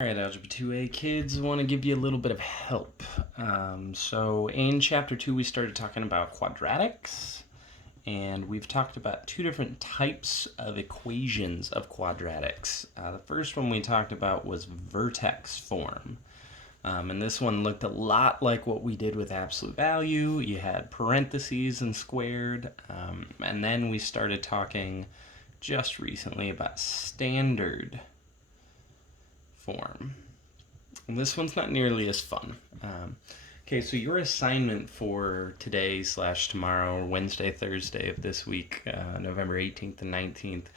Alright, Algebra 2A kids, want to give you a little bit of help. So in Chapter 2 we started talking about quadratics, and we've talked about two different types of equations of quadratics. The first one we talked about was vertex form. And this one looked a lot like what we did with absolute value. You had parentheses and squared, and then we started talking just recently about standard form. And this one's not nearly as fun. Okay, so your assignment for today / tomorrow, or Wednesday, Thursday of this week, November 18th and 19th,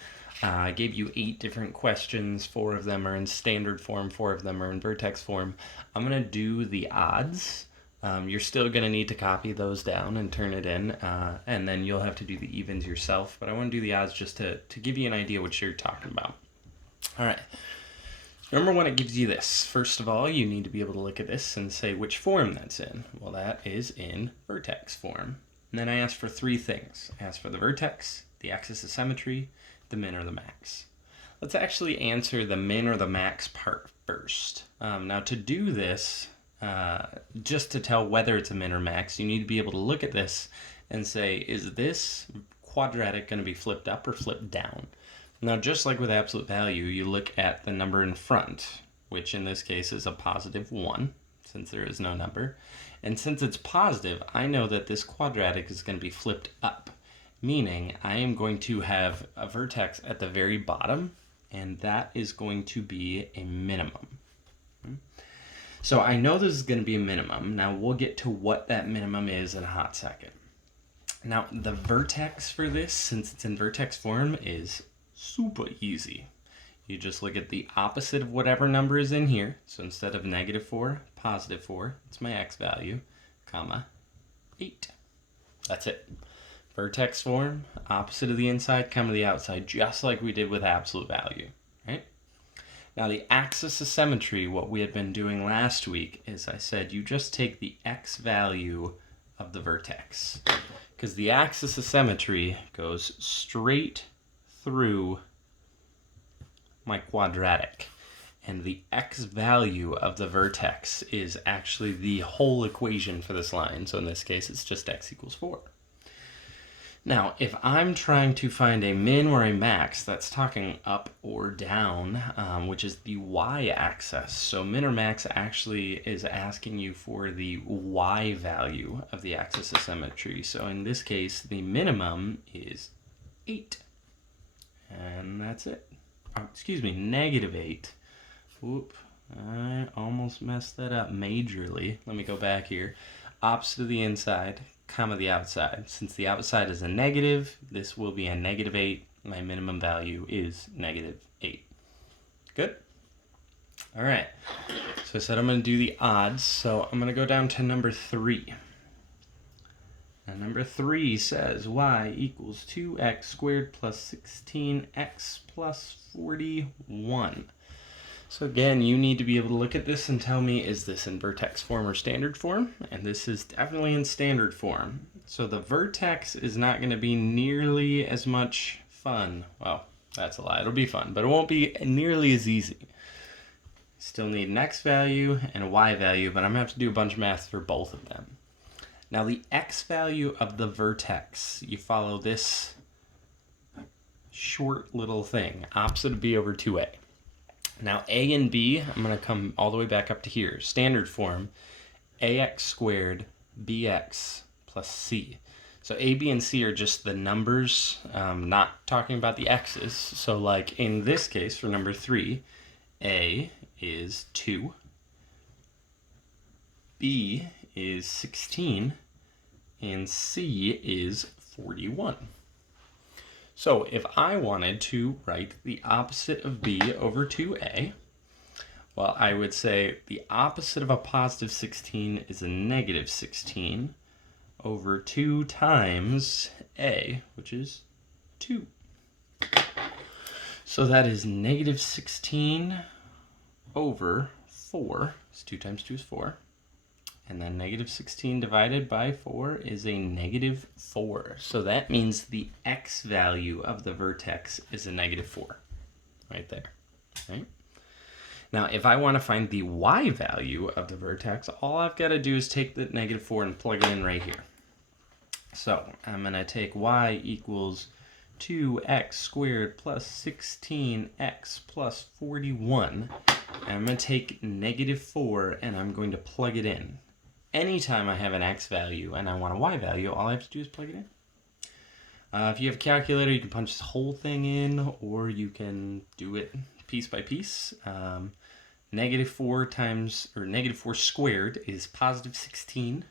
I gave you 8 different questions. 4 of them are in standard form, 4 of them are in vertex form. I'm going to do the odds. You're still going to need to copy those down and turn it in, and then you'll have to do the evens yourself. But I want to do the odds just to give you an idea what you're talking about. All right. Remember when it gives you this. First of all, you need to be able to look at this and say which form that's in. Well, that is in vertex form. And then I asked for 3 things. I asked for the vertex, the axis of symmetry, the min or the max. Let's actually answer the min or the max part first. Now to do this, just to tell whether it's a min or max, you need to be able to look at this and say, is this quadratic going to be flipped up or flipped down? Now, just like with absolute value, you look at the number in front, which in this case is a positive 1, since there is no number. And since it's positive, I know that this quadratic is going to be flipped up, meaning I am going to have a vertex at the very bottom, and that is going to be a minimum. So I know this is going to be a minimum. Now we'll get to what that minimum is in a hot second. Now, the vertex for this, since it's in vertex form, is super easy. You just look at the opposite of whatever number is in here. So instead of -4, +4, it's my x value, comma, 8. That's it. Vertex form, opposite of the inside, comma the outside, just like we did with absolute value. Right? Now the axis of symmetry, what we had been doing last week, is I said you just take the x value of the vertex. Because the axis of symmetry goes straight through my quadratic, and the x value of the vertex is actually the whole equation for this line. So in this case it's just x = 4. Now if I'm trying to find a min or a max, that's talking up or down, which is the y-axis. So min or max actually is asking you for the y value of the axis of symmetry. So in this case the minimum is 8. And that's it. Oh, excuse me, -8. Whoop, I almost messed that up majorly. Let me go back here. Opposite of the inside, comma the outside. Since the outside is a negative, this will be a -8. My minimum value is -8. Good? All right. So I said I'm going to do the odds. So I'm going to go down to number 3. And number 3 says y = 2x squared plus 16x plus 41. So again, you need to be able to look at this and tell me, is this in vertex form or standard form? And this is definitely in standard form. So the vertex is not going to be nearly as much fun. Well, that's a lie. It'll be fun, but it won't be nearly as easy. Still need an x value and a y value, but I'm going to have to do a bunch of math for both of them. Now the x value of the vertex, you follow this short little thing, opposite of b over 2a. Now a and b, I'm going to come all the way back up to here. Standard form, ax squared bx plus c. So a, b, and c are just the numbers, not talking about the x's. So like in this case, for number 3, a is 2, b is 16, and c is 41. So if I wanted to write the opposite of b over 2a, well, I would say the opposite of a positive 16 is a negative 16 over 2 times a, which is 2. So that is negative 16 over 4. So 2 times 2 is 4. And then negative 16 divided by 4 is a negative 4. So that means the x value of the vertex is a negative 4. Right there. Right? Now, if I want to find the y value of the vertex, all I've got to do is take the -4 and plug it in right here. So I'm going to take y equals 2x squared plus 16x plus 41. And I'm going to take -4 and I'm going to plug it in. Anytime I have an x value and I want a y value, all I have to do is plug it in. If you have a calculator, you can punch this whole thing in, or you can do it piece by piece. -4 times, or -4 squared is positive 16.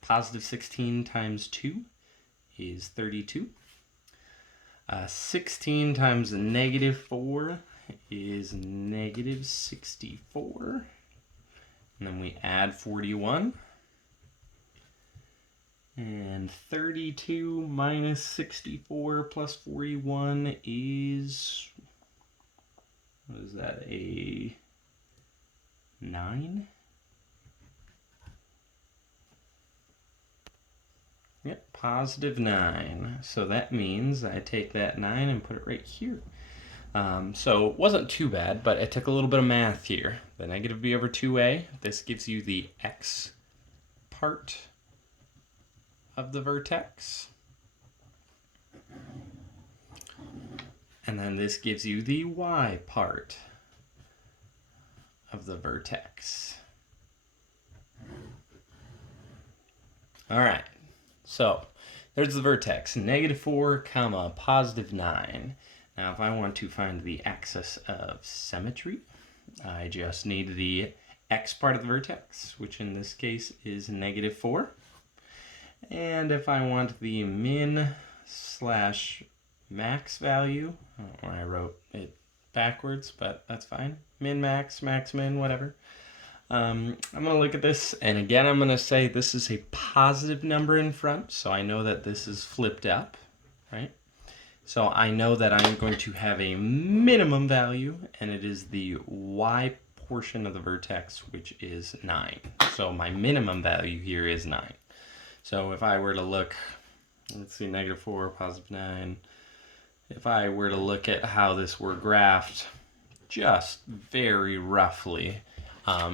Positive 16 times 2 is 32. 16 times -4 is -64. And then we add 41. And 32 minus 64 plus 41 is, what is that, a 9? Yep, positive 9. So that means I take that 9 and put it right here. So it wasn't too bad, but it took a little bit of math here. The negative b over 2a, this gives you the x part of the vertex. And then this gives you the y part of the vertex. All right, so there's the vertex, -4, comma, positive 9. Now if I want to find the axis of symmetry, I just need the x part of the vertex, which in this case is -4. And if I want the min slash max value, I wrote it backwards, but that's fine. Min, max, max, min, whatever. I'm going to look at this, and again, I'm going to say this is a positive number in front, so I know that this is flipped up, right? So I know that I'm going to have a minimum value, and it is the y portion of the vertex, which is 9. So my minimum value here is 9. So if I were to look, let's see, -4, positive 9. If I were to look at how this were graphed, just very roughly,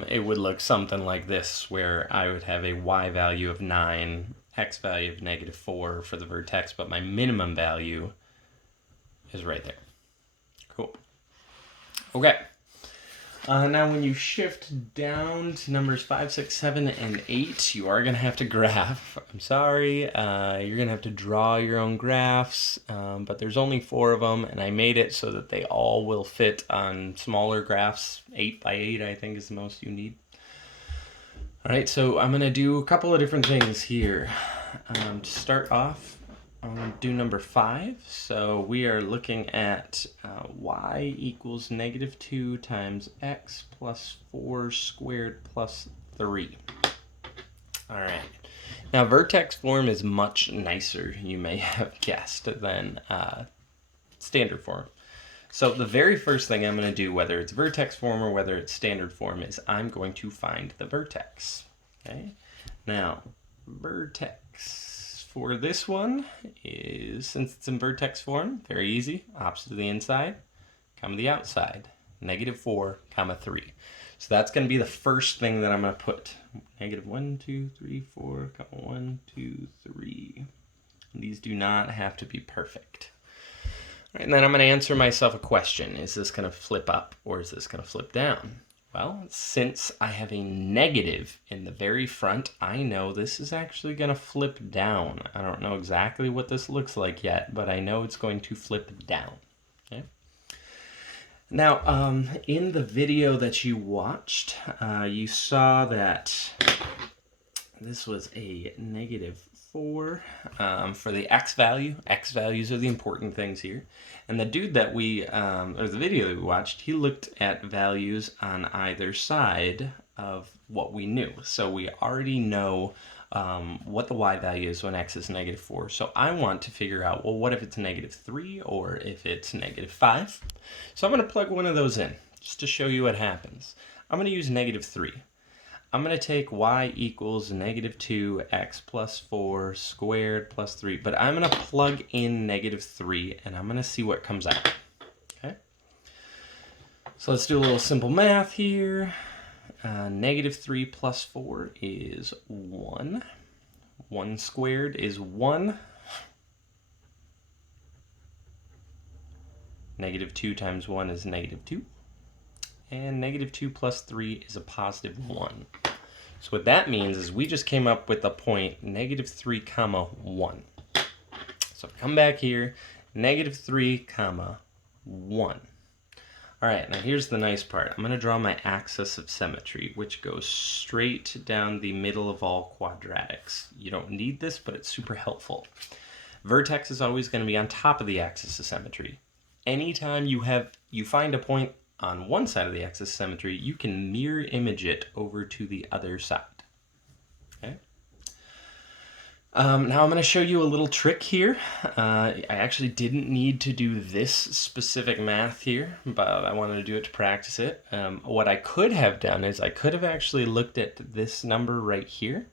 it would look something like this, where I would have a y value of 9, x value of -4 for the vertex, but my minimum value is right there. Cool. Okay. Now when you shift down to numbers 5, 6, 7, and 8, you are going to have to graph. I'm sorry, you're going to have to draw your own graphs, but there's only 4 of them, and I made it so that they all will fit on smaller graphs. 8 by 8, I think, is the most you need. All right, so I'm going to do a couple of different things here. To start off, I'm going to do number 5. So we are looking at y equals -2 times x plus 4 squared plus 3. All right. Now vertex form is much nicer, you may have guessed, than standard form. So the very first thing I'm going to do, whether it's vertex form or whether it's standard form, is I'm going to find the vertex. Okay. Now vertex for this one is, since it's in vertex form, very easy. Opposite of the inside, comma the outside. -4, comma 3. So that's going to be the first thing that I'm going to put. -1, 2, 3, 4, comma 1, 2, 3. And these do not have to be perfect. All right, and then I'm going to answer myself a question. Is this going to flip up or is this going to flip down? Well, since I have a negative in the very front, I know this is actually going to flip down. I don't know exactly what this looks like yet, but I know it's going to flip down. Okay. Now, in the video that you watched, you saw that this was a -4 for the x value. X values are the important things here. And the dude that we, or the video that we watched, he looked at values on either side of what we knew. So we already know what the y value is when x is -4. So I want to figure out, well, what if it's -3 or if it's -5? So I'm going to plug one of those in just to show you what happens. I'm going to use -3. I'm going to take y equals -2 x plus 4 squared plus 3, but I'm going to plug in -3 and I'm going to see what comes out. Okay. So let's do a little simple math here. Negative 3 plus 4 is 1. 1 squared is 1. Negative 2 times 1 is negative 2. And negative 2 plus 3 is a positive 1. So what that means is we just came up with a point negative 3 comma 1. So come back here, negative 3 comma 1. All right, now here's the nice part. I'm going to draw my axis of symmetry, which goes straight down the middle of all quadratics. You don't need this, but it's super helpful. Vertex is always going to be on top of the axis of symmetry. Anytime you find a point on one side of the axis of symmetry, you can mirror image it over to the other side. Okay. Now I'm going to show you a little trick here. I actually didn't need to do this specific math here, but I wanted to do it to practice it. What I could have done is I could have actually looked at this number right here.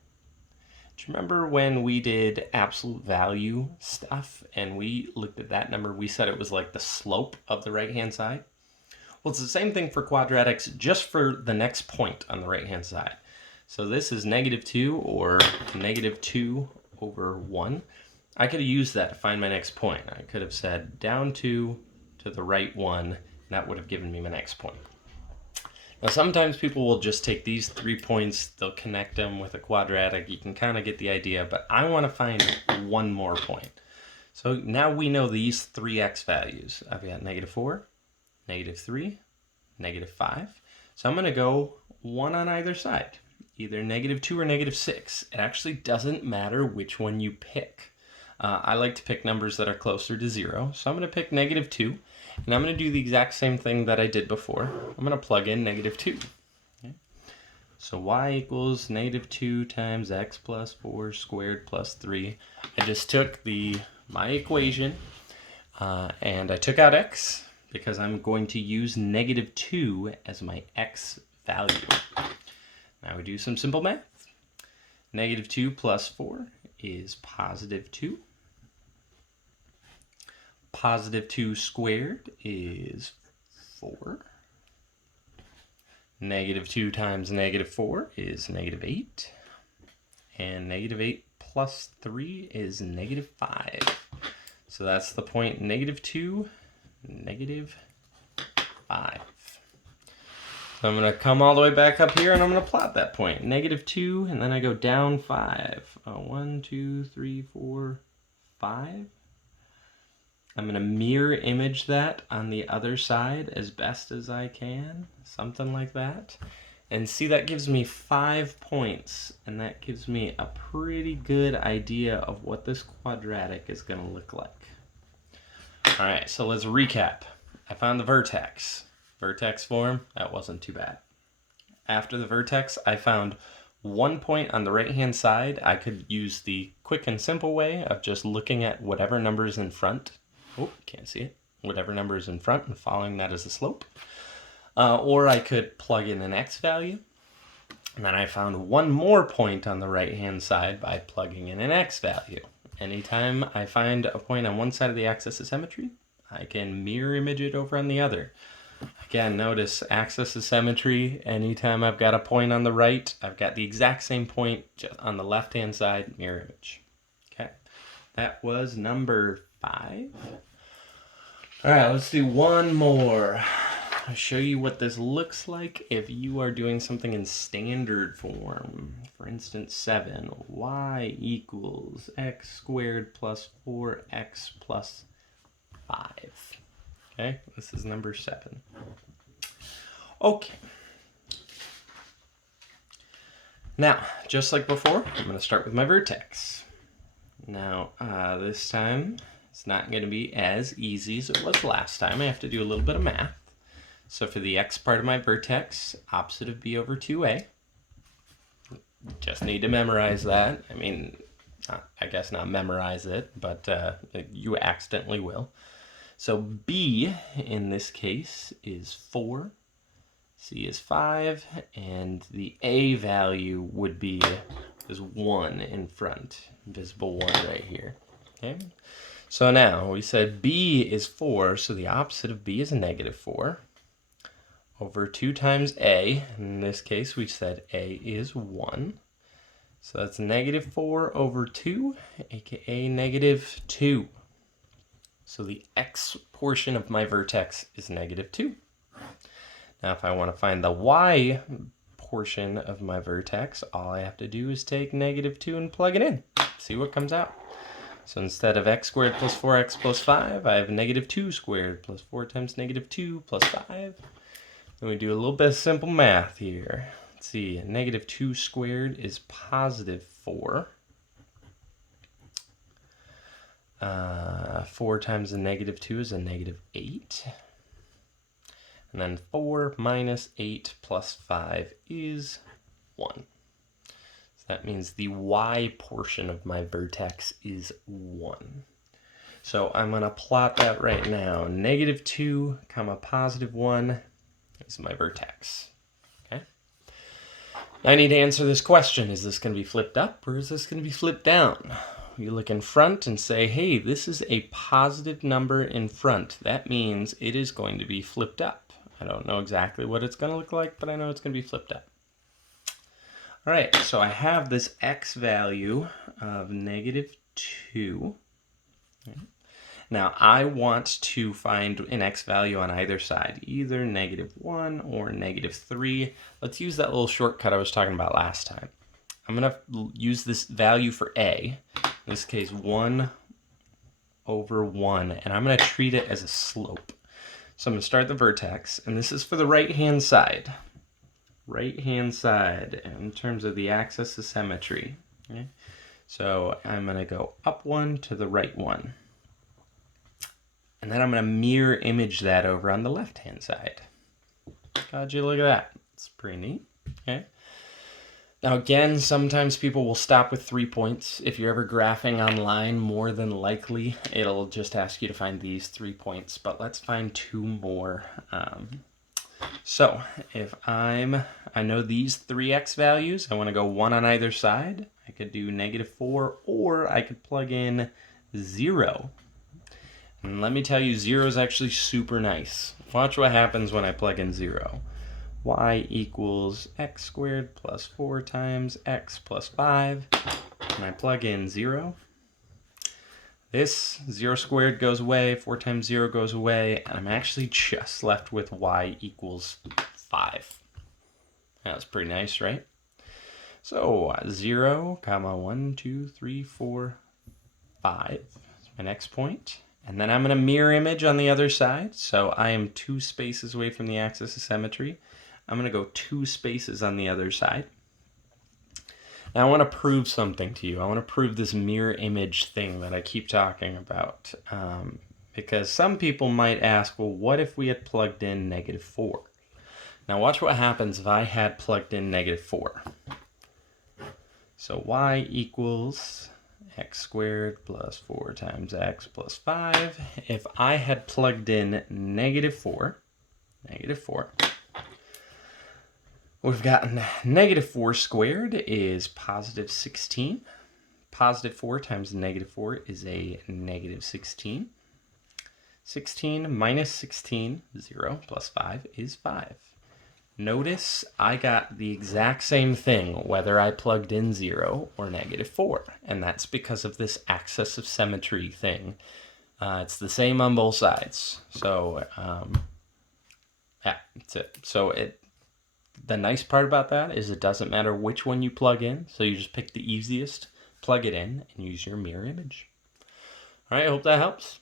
Do you remember when we did absolute value stuff and we looked at that number? We said it was like the slope of the right-hand side. Well, it's the same thing for quadratics, just for the next point on the right-hand side. So this is negative 2 or negative 2 over 1. I could have used that to find my next point. I could have said down 2 to the right 1, and that would have given me my next point. Now sometimes people will just take these 3 points, they'll connect them with a quadratic. You can kind of get the idea, but I want to find one more point. So now we know these 3 x values. I've got negative 4, negative 3, negative 5. So I'm going to go 1 on either side, either negative 2 or negative 6. It actually doesn't matter which one you pick. I like to pick numbers that are closer to 0. So I'm going to pick negative 2, and I'm going to do the exact same thing that I did before. I'm going to plug in negative 2. Okay. So y equals negative 2 times x plus 4 squared plus 3. I just took my equation, and I took out x, because I'm going to use negative 2 as my x value. Now we do some simple math. Negative 2 plus 4 is positive 2. Positive 2 squared is 4. Negative 2 times negative 4 is negative 8. And negative 8 plus 3 is negative 5. So that's the point negative 2, negative 5. So I'm going to come all the way back up here and I'm going to plot that point. Negative 2, and then I go down 5. 1, 2, 3, 4, 5. I'm going to mirror image that on the other side as best as I can. Something like that. And see, that gives me 5 points. And that gives me a pretty good idea of what this quadratic is going to look like. All right, so let's recap. I found the vertex. Vertex form, that wasn't too bad. After the vertex, I found 1 point on the right-hand side. I could use the quick and simple way of just looking at whatever number is in front. Oh, can't see it. Whatever number is in front and following that as a slope. Or I could plug in an x value. And then I found 1 more point on the right-hand side by plugging in an x value. Anytime I find a point on one side of the axis of symmetry, I can mirror image it over on the other. Again, notice axis of symmetry. Anytime I've got a point on the right, I've got the exact same point just on the left-hand side, mirror image. Okay, that was number 5. All right, let's do one more. I'll show you what this looks like if you are doing something in standard form. For instance, 7, y equals x squared plus 4x plus 5. Okay, this is number 7. Okay. Now, just like before, I'm going to start with my vertex. Now, this time, it's not going to be as easy as it was last time. I have to do a little bit of math. So for the x part of my vertex, opposite of b over 2a. Just need to memorize that. I mean, I guess not memorize it, but you accidentally will. So b, in this case, is 4. C is 5. And the a value would be is 1 in front. Visible 1 right here. Okay. So now we said b is 4, so the opposite of b is a negative 4. over 2 times a. In this case, we said a is 1. So that's negative 4 over 2, aka negative 2. So the x portion of my vertex is negative 2. Now if I want to find the y portion of my vertex, all I have to do is take negative 2 and plug it in. See what comes out. So instead of x squared plus 4x plus 5, I have negative 2 squared plus 4 times negative 2 plus 5. Then we do a little bit of simple math here. Let's see, negative 2 squared is positive 4. 4 times the negative 2 is a negative 8. And then 4 minus 8 plus 5 is 1. So that means the y portion of my vertex is 1. So I'm going to plot that right now. Negative 2 comma positive 1 is my vertex. Okay. Now I need to answer this question. Is this going to be flipped up or is this going to be flipped down? You look in front and say, hey, this is a positive number in front. That means it is going to be flipped up. I don't know exactly what it's going to look like, but I know it's going to be flipped up. All right, so I have this x value of negative 2. Now I want to find an x value on either side, either negative 1 or negative 3. Let's use that little shortcut I was talking about last time. I'm going to use this value for a, in this case 1 over 1, and I'm going to treat it as a slope. So I'm going to start the vertex, and this is for the right-hand side. Right-hand side in terms of the axis of symmetry. Okay? So I'm going to go up 1 to the right 1. And then I'm going to mirror image that over on the left-hand side. How'd you look at that? It's pretty neat. Okay. Now again, sometimes people will stop with 3 points. If you're ever graphing online, more than likely it'll just ask you to find these 3 points, but let's find 2 more. So if I know these 3x values, I want to go 1 on either side. I could do negative 4, or I could plug in 0. And let me tell you, 0 is actually super nice. Watch what happens when I plug in 0. Y equals x squared plus 4 times x plus 5. And I plug in 0. This 0 squared goes away, 4 times 0 goes away, and I'm actually just left with y equals 5. That's pretty nice, right? So 0, comma 1, 2, 3, 4, 5 is my next point. And then I'm going to mirror image on the other side. So I am 2 spaces away from the axis of symmetry. I'm going to go 2 spaces on the other side. Now I want to prove something to you. I want to prove this mirror image thing that I keep talking about. Because some people might ask, well, what if we had plugged in negative 4? Now watch what happens if I had plugged in negative 4. So y equals x squared plus 4 times x plus 5. If I had plugged in negative 4, we've gotten negative 4 squared is positive 16. Positive 4 times negative 4 is a negative 16. 16 minus 16, 0 plus 5 is 5. Notice I got the exact same thing whether I plugged in 0 or negative 4. And that's because of this axis of symmetry thing. It's the same on both sides. So, yeah, that's it. So the nice part about that is it doesn't matter which one you plug in. So you just pick the easiest, plug it in, and use your mirror image. All right, I hope that helps.